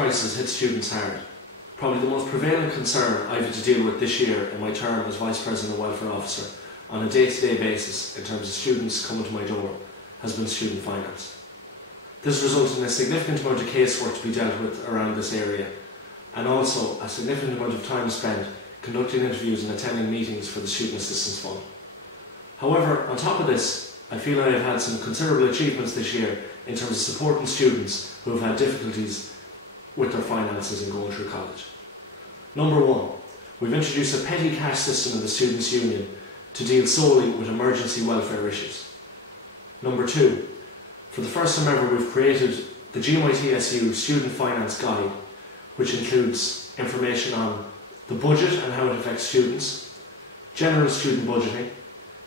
crisis hit students hard. Probably the most prevalent concern I've had to deal with this year in my term as Vice President and Welfare Officer on a day-to-day basis in terms of students coming to my door has been student finance. This resulted in a significant amount of casework to be dealt with around this area, and also a significant amount of time spent conducting interviews and attending meetings for the Student Assistance Fund. However, on top of this, I feel I have had some considerable achievements this year in terms of supporting students who have had difficulties with their finances and going through college. Number one, we've introduced a petty cash system in the Students' Union to deal solely with emergency welfare issues. Number two, for the first time ever we've created the GMITSU Student Finance Guide, which includes information on the budget and how it affects students, general student budgeting,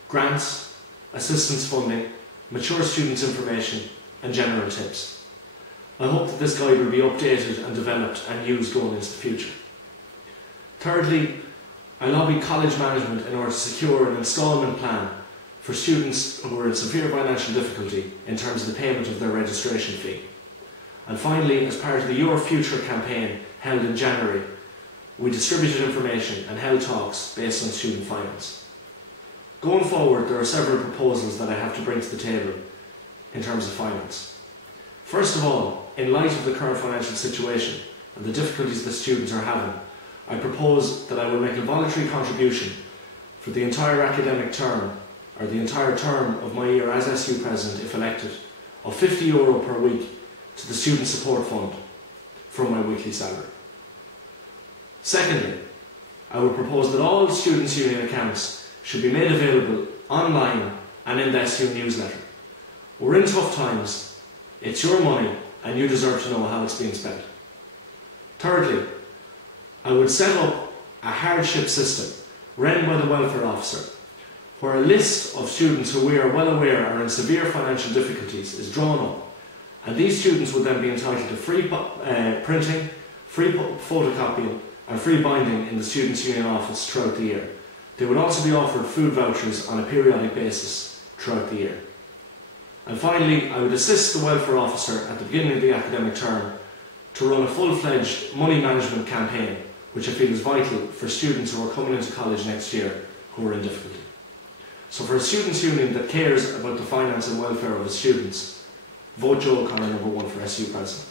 grants, assistance funding, mature students information and general tips. I hope that this guide will be updated and developed and used going into the future. Thirdly, I lobbied college management in order to secure an instalment plan for students who are in severe financial difficulty in terms of the payment of their registration fee. And finally, as part of the Your Future campaign held in January, we distributed information and held talks based on student finance. Going forward, there are several proposals that I have to bring to the table in terms of finance. First of all, in light of the current financial situation and the difficulties that students are having, I propose that I will make a voluntary contribution for the entire academic term, or the entire term of my year as SU President, if elected, of €50 per week to the Student Support Fund from my weekly salary. Secondly, I would propose that all Students' Union accounts should be made available online and in the SU newsletter. We're in tough times, it's your money and you deserve to know how it's being spent. Thirdly, I would set up a hardship system run by the Welfare Officer, where a list of students who we are well aware are in severe financial difficulties is drawn up, and these students would then be entitled to free printing, free photocopying and free binding in the Students' Union office throughout the year. They would also be offered food vouchers on a periodic basis throughout the year. And finally, I would assist the Welfare Officer at the beginning of the academic term to run a full-fledged money management campaign, which I feel is vital for students who are coming into college next year who are in difficulty. So for a Students' Union that cares about the finance and welfare of its students, vote Joe O'Connor number 1 for SU President.